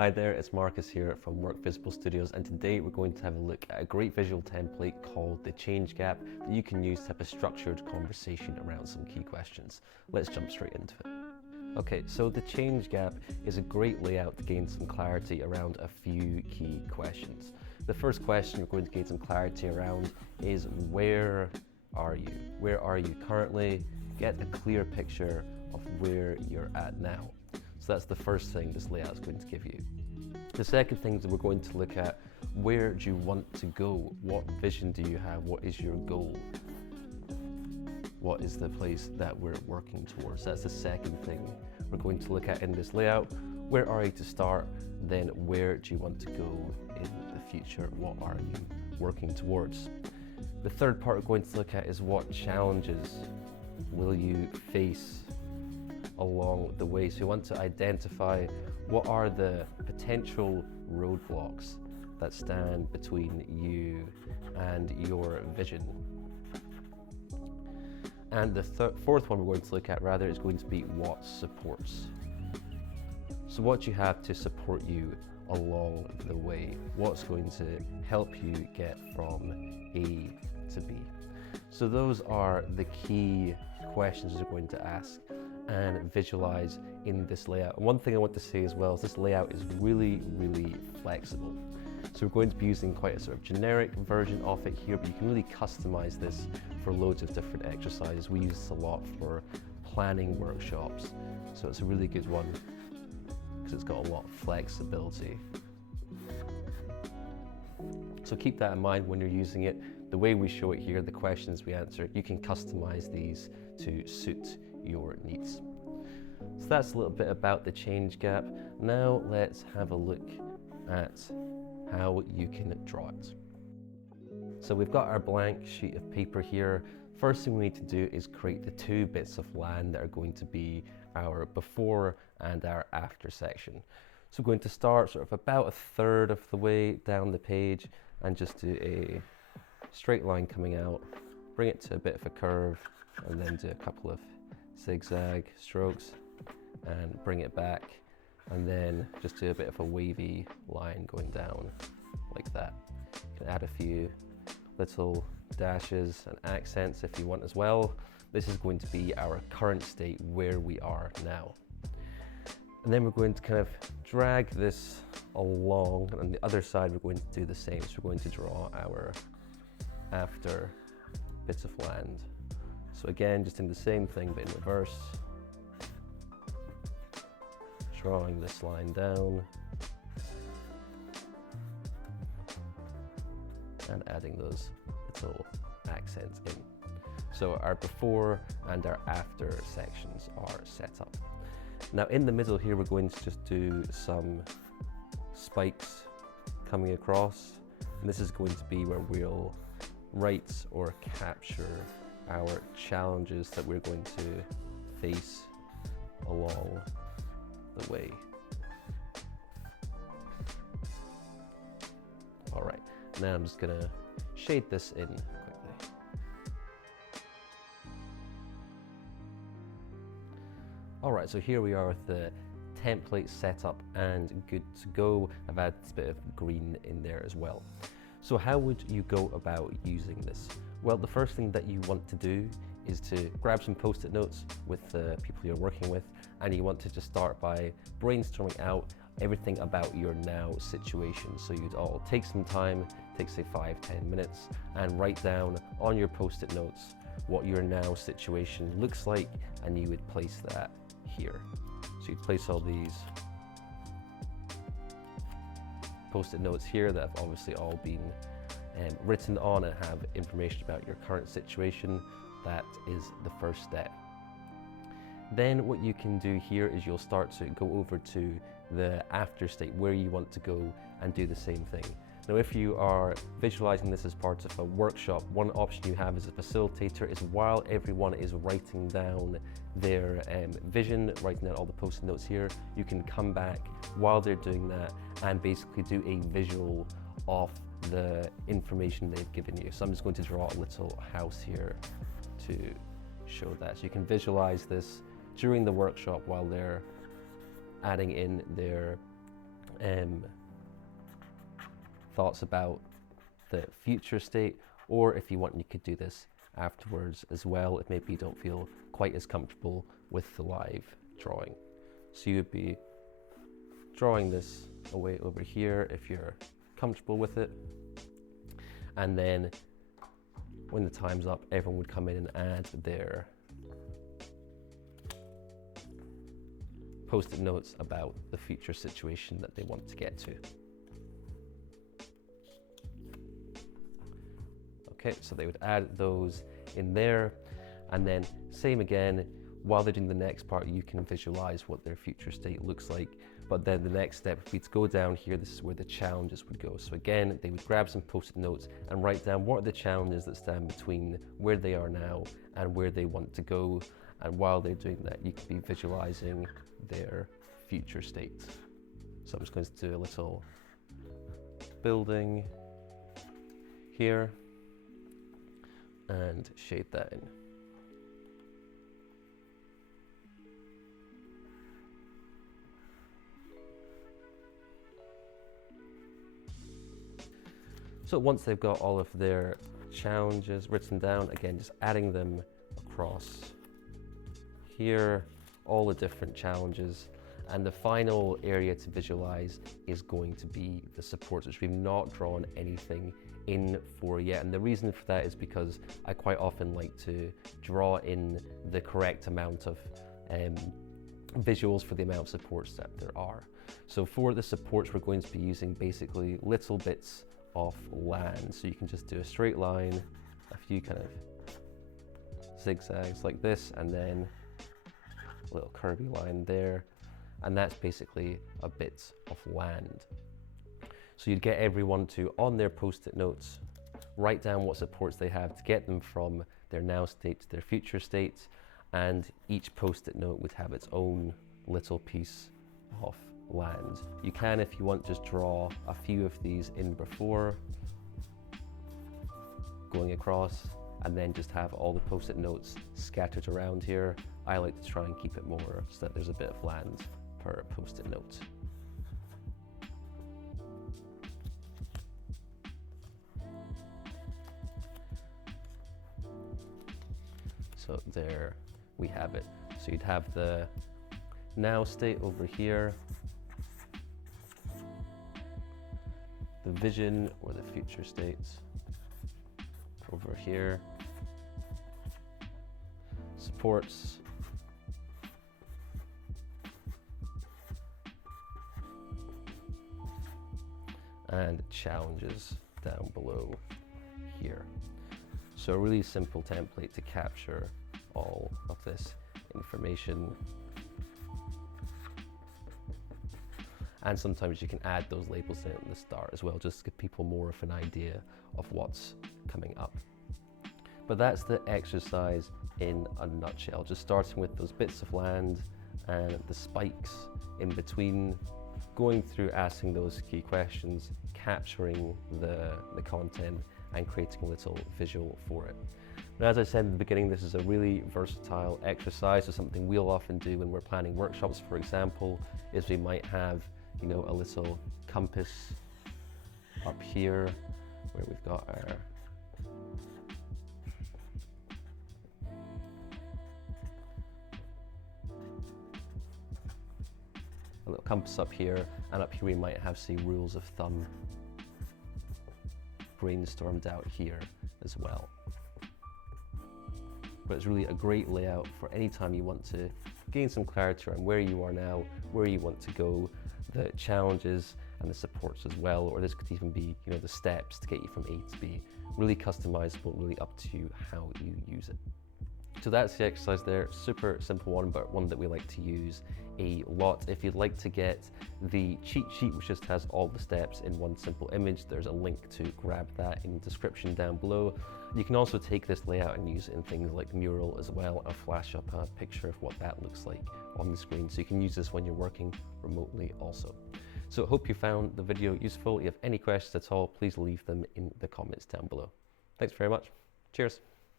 Hi there, it's Marcus here from Work Visible Studios, and today we're going to have a look at a great visual template called the change gap that you can use to have a structured conversation around some key questions. Let's jump straight into it. Okay, so the change gap is a great layout to gain some clarity around a few key questions. The first question we're going to gain some clarity around is where are you? Where are you currently? Get a clear picture of where you're at now. So that's the first thing this layout is going to give you. The second thing that we're going to look at, where do you want to go? What vision do you have? What is your goal? What is the place that we're working towards? That's the second thing we're going to look at in this layout. Where are you to start? Then where do you want to go in the future? What are you working towards? The third part we're going to look at is what challenges will you face along the way. So you want to identify what are the potential roadblocks that stand between you and your vision. And the fourth one we're going to look at rather is going to be what supports. So what you have to support you along the way, what's going to help you get from A to B. So those are the key questions we're going to ask and visualize in this layout. And one thing I want to say as well is this layout is really flexible. So we're going to be using quite a sort of generic version of it here, but you can really customize this for loads of different exercises. We use this a lot for planning workshops. So it's a really good one because it's got a lot of flexibility. So keep that in mind when you're using it. The way we show it here, the questions we answer, you can customize these to suit your needs. So that's a little bit about the change gap. Now let's have a look at how you can draw it. So we've got our blank sheet of paper here. First thing we need to do is create the two bits of land that are going to be our before and our after section. So we're going to start sort of about a third of the way down the page and just do a straight line coming out, bring it to a bit of a curve, and then do a couple of zigzag strokes and bring it back, and then just do a bit of a wavy line going down like that. You can add a few little dashes and accents if you want as well. This is going to be our current state where we are now. And then we're going to kind of drag this along, and on the other side we're going to do the same. So we're going to draw our after bits of land. So again, just in the same thing but in reverse. Drawing this line down and adding those little accents in. So our before and our after sections are set up. Now in the middle here, we're going to just do some spikes coming across. And this is going to be where we'll write or capture our challenges that we're going to face along the way. All right, now I'm just gonna shade this in quickly. All right, so here we are with the template set up and good to go. I've added a bit of green in there as well. So how would you go about using this? Well, the first thing that you want to do is to grab some post-it notes with the people you're working with, and you want to just start by brainstorming out everything about your now situation. So you'd all take some time, take say 5-10 minutes, and write down on your post-it notes what your now situation looks like, and you would place that here. So you'd place all these post-it notes here that have obviously all been written on and have information about your current situation. That is the first step. Then what you can do here is you'll start to go over to the after state where you want to go and do the same thing. Now if you are visualizing this as part of a workshop, one option you have as a facilitator is while everyone is writing down their vision, writing down all the post-it notes here, you can come back while they're doing that and basically do a visual of the information they've given you. So I'm just going to draw a little house here to show that. So you can visualize this during the workshop while they're adding in their thoughts about the future state, or if you want, you could do this afterwards as well if maybe you don't feel quite as comfortable with the live drawing. So you'd be drawing this away over here if you're comfortable with it, and then when the time's up, everyone would come in and add their post-it notes about the future situation that they want to get to. Okay, so they would add those in there, and then same again, while they're doing the next part, you can visualize what their future state looks like. But then the next step would be to go down here, this is where the challenges would go. So again, they would grab some post-it notes and write down what are the challenges that stand between where they are now and where they want to go. And while they're doing that, you could be visualizing their future state. So I'm just going to do a little building here and shade that in. So once they've got all of their challenges written down, again, just adding them across here, all the different challenges. And the final area to visualize is going to be the supports, which we've not drawn anything in for yet. And the reason for that is because I quite often like to draw in the correct amount of visuals for the amount of supports that there are. So for the supports, we're going to be using basically little bits of land. So you can just do a straight line, a few kind of zigzags like this, and then a little curvy line there. And that's basically a bit of land. So you'd get everyone to, on their post-it notes, write down what supports they have to get them from their now state to their future state. And each post-it note would have its own little piece of land. You can, if you want, just draw a few of these in before going across, and then just have all the post-it notes scattered around here. I like to try and keep it more so that there's a bit of land per post-it note. So there we have it. So you'd have the now state over here, the vision or the future states over here, supports, and challenges down below here. So a really simple template to capture all of this information. And sometimes you can add those labels in at the start as well, just to give people more of an idea of what's coming up. But that's the exercise in a nutshell, just starting with those bits of land and the spikes in between, going through asking those key questions, capturing the content, and creating a little visual for it. And as I said in the beginning, this is a really versatile exercise. So something we'll often do when we're planning workshops, for example, is we might have, you know, a little compass up here where we've got our a little compass up here, and up here we might have, say, rules of thumb brainstormed out here as well. But it's really a great layout for any time you want to gain some clarity on where you are now, where you want to go, the challenges and the supports as well, or this could even be, you know, the steps to get you from A to B. Really customizable, really up to you how you use it. So that's the exercise there, super simple one, but one that we like to use a lot. If you'd like to get the cheat sheet, which just has all the steps in one simple image, there's a link to grab that in the description down below. You can also take this layout and use it in things like Mural as well, and flash up a picture of what that looks like on the screen. So you can use this when you're working remotely also. So I hope you found the video useful. If you have any questions at all, please leave them in the comments down below. Thanks very much. Cheers.